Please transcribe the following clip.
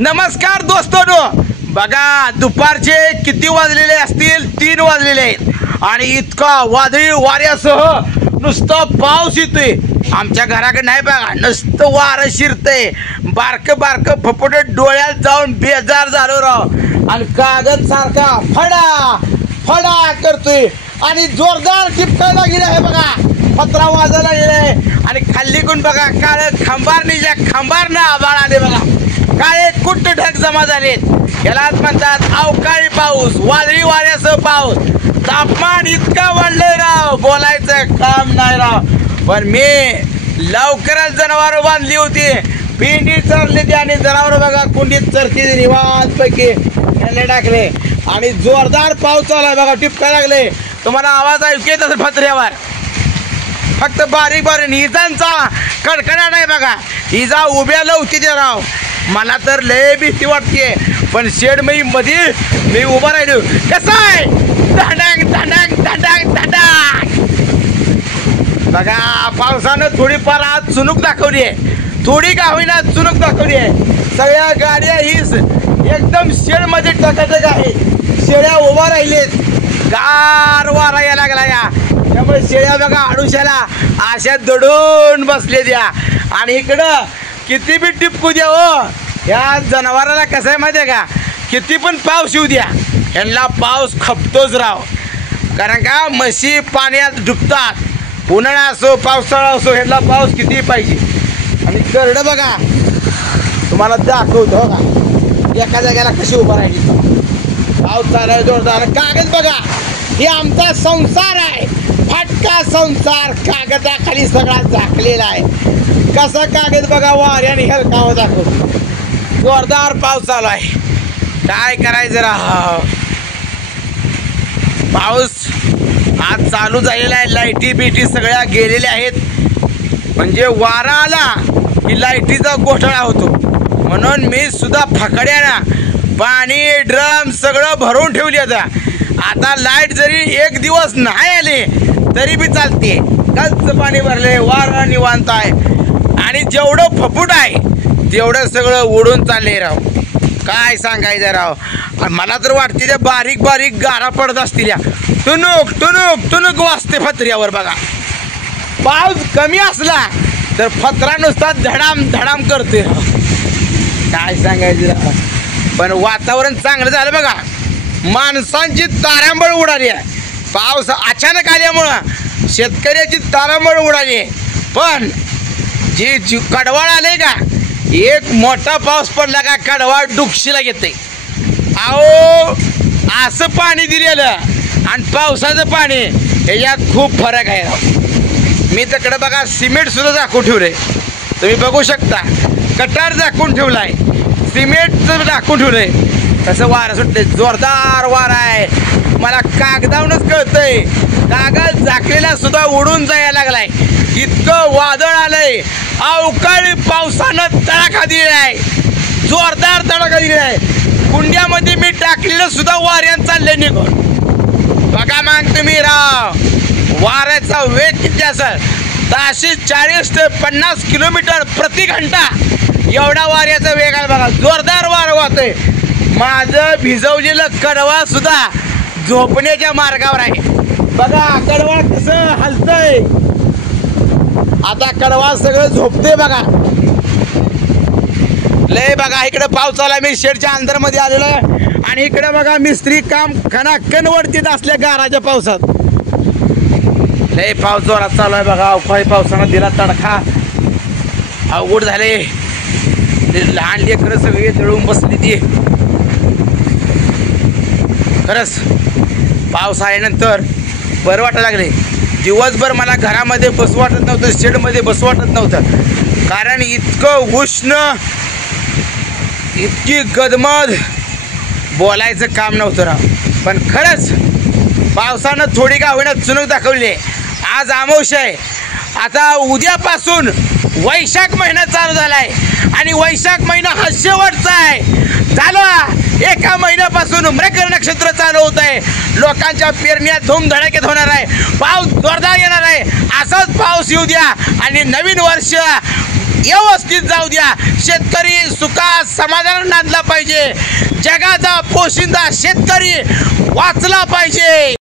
नमस्कार दोस्तोनो, बघा दुपारचे किती वाजलेले असतील? 3 वाजलेले आहेत आणि इतका वादळी वाऱ्यासह नुसतं पाऊस येतोय. आमच्या घराकडे नाही बघा, नुसतं वारं शिरतंय. बारकं बारकं फपट डोळ्यात जाऊन बेजार झालो राव आणि कागद सारखा फडा फडा करतोय आणि जोरदार टिपकायला गेले आहे बघा. पत्रा वाजायला गेले आणि खाल्ली कोण बघा काळ खंबारणीच्या खंबारनं आभाळ आले बघा. काळे कुट्ट ढग जमा झालेत. यालाच म्हणतात अवकाळी पाऊस, वादळी वाऱ्यासह पाऊस. तापमान इतका वाढलंय राव, बोलायचं काम नाही राव. पण मी लवकरच जनावर बांधली होती, पिंडी चरली ती आणि जनावर बघा कुंडीत चरती निवांत पैकी यांनी टाकले आणि जोरदार पाऊस चालू आहे बघा. टिपका लागले. तुम्हाला आवाज ऐकू येत असेल पत्र्यावर, फक्त बारीक बारीक. इजांचा कडकडाट आहे बघा. इजा उभ्या लावती ते राव. मला तर लय भीती वाटते, पण शेड मध्ये मी उभा राहिलो. कसं आहे? धडाक धडाक धडाक धडाक. बघा पावसानं थोडीफार आज चुणूक दाखवली आहे, थोडी का होईना चुणूक दाखवली आहे. सगळ्या गाड्या हीच एकदम शेडमध्ये टकाटक आहे. शेळ्या उभा राहिलेत, गार वारा यायला लागला या. त्यामुळे शेळ्या बघा आडुशाला अशा दडून बसले द्या. आणि इकडं किती बी टिपकू द्या हो, या जनावराला कसं आहे माहिती आहे का, किती पण पाऊस येऊ द्या ह्यांना पाऊस खपतोच राव. कारण का म्हशी पाण्यात डुबतात. उन्हाळा असो पावसाळा असो ह्यांना पाऊस किती पाहिजे. आणि करडं बघा तुम्हाला दाखवतो का एका जागेला कशी उभं राहिली. पाऊस चालाय जोरदार. कागद बघा, हे आमचा संसार आहे, फाटका संसार. कागदाखाली सगळा झाकलेला आहे. कसा कागद बघा वाऱ्याने हलकावा दाखवतो. जोरदार पाऊस चालू आहे. काय करायचं राव, पाऊस आज चालू झालेला आहे. लाईटी बिटी सगळ्या गेलेल्या आहेत. म्हणजे वारा आला की लाईटीचा घोटाळा होतो. म्हणून मी सुद्धा फकड्यानं पाणी ड्रम सगळं भरून ठेवली. आता लाईट जरी एक दिवस नाही आली तरी बी चालते. गच्च पाणी भरले, वारा निवांत आहे आणि जेवढं फपूट आहे तेवढं सगळं उडून चालले राव. काय सांगायचं राव. मला तर वाटते त्या बारीक बारीक गारा पडत असतील. टुनुक टुनुक टुनुक वाजते फत्र्यावर बघा. पाऊस कमी असला तर फत्रा नुसता धडाम धडाम करते राव. काय सांगायचं राव. पण वातावरण चांगलं झालं बघा. माणसांची तारांबळ उडाली आहे. पाऊस अचानक आल्यामुळं शेतकऱ्याची तारांबळ उडाली आहे. पण जी कडवाळ आले का, एक मोठा पाऊस पडला का कडवाळ डुकशीला घेते. अहो असं पाणी दिलेलं आणि पावसाचं पाणी ह्याच्यात खूप फरक आहे राव. मी तिकडे बघा सिमेंट सुद्धा झाकून ठेवले, तुम्ही बघू शकता. कटार झाकून ठेवलाय, सिमेंट झाकून ठेवलंय. कसं वारं सुटते, जोरदार वारा आहे. मला कागदावूनच कळतंय कागद झाकलेला सुद्धा उडून जायला लागलाय. इतकं वादळ आलंय. अवकाळी पावसानं तडाखा दिलाय, जोरदार तडाखा दिलाय. कुंड्यामध्ये मी टाकलेलं सुद्धा वाऱ्यानं चाललंय निघून. बघा मग तुम्ही राव, वाऱ्याचा वेग किती असेल? 40 ते 50 किलोमीटर प्रति घंटा एवढा वाऱ्याचा वेग आहे बघा. जोरदार वारं वाहतंय. माझं भिजवलेलं कडवा सुद्धा झोपण्याच्या मार्गावर आहे बघा. कडवा कसं हलतंय. आता कडवा सगळं झोपते बघा. लय बघा इकडे पाऊस चालू आहे. मी शेडच्या अंदरमध्ये आलेलो आहे आणि इकडे बघा मिस्त्री काम खणाखण वरतीत असल्या गाराच्या पावसात. लय पाऊस जोरात चालू आहे बघा. अवकाळी पावसानं दिला तडखा. अवघड झाले. लहान लेकरं सगळी तळून बसली ती. खरंच पाऊस आल्यानंतर बरं वाटायला लागले. दिवसभर मला घरामध्ये बसू वाटत नव्हतं, शेडमध्ये बसू वाटत नव्हतं. कारण इतकं उष्ण, इतकी गदमद, बोलायचं काम नव्हतं राव. पण खरंच पावसानं थोडी का होईना चुणूक दाखवली. आज अमावस्या आहे. आता उद्यापासून वैशाख महिना चालू झाला आहे आणि वैशाख महिना हा शेवटचा आहे. झालं एका महिन्यापासून मृग नक्षत्र चालू होत आहे. लोकांच्या पेरण्या धूमधडाक्यात होणार आहे. पाऊस जोरदार येणार आहे. असाच पाऊस येऊ द्या आणि नवीन वर्ष व्यवस्थित जाऊ द्या. शेतकरी सुखात समाधान नांदला पाहिजे. जगाचा पोशिंदा शेतकरी वाचला पाहिजे.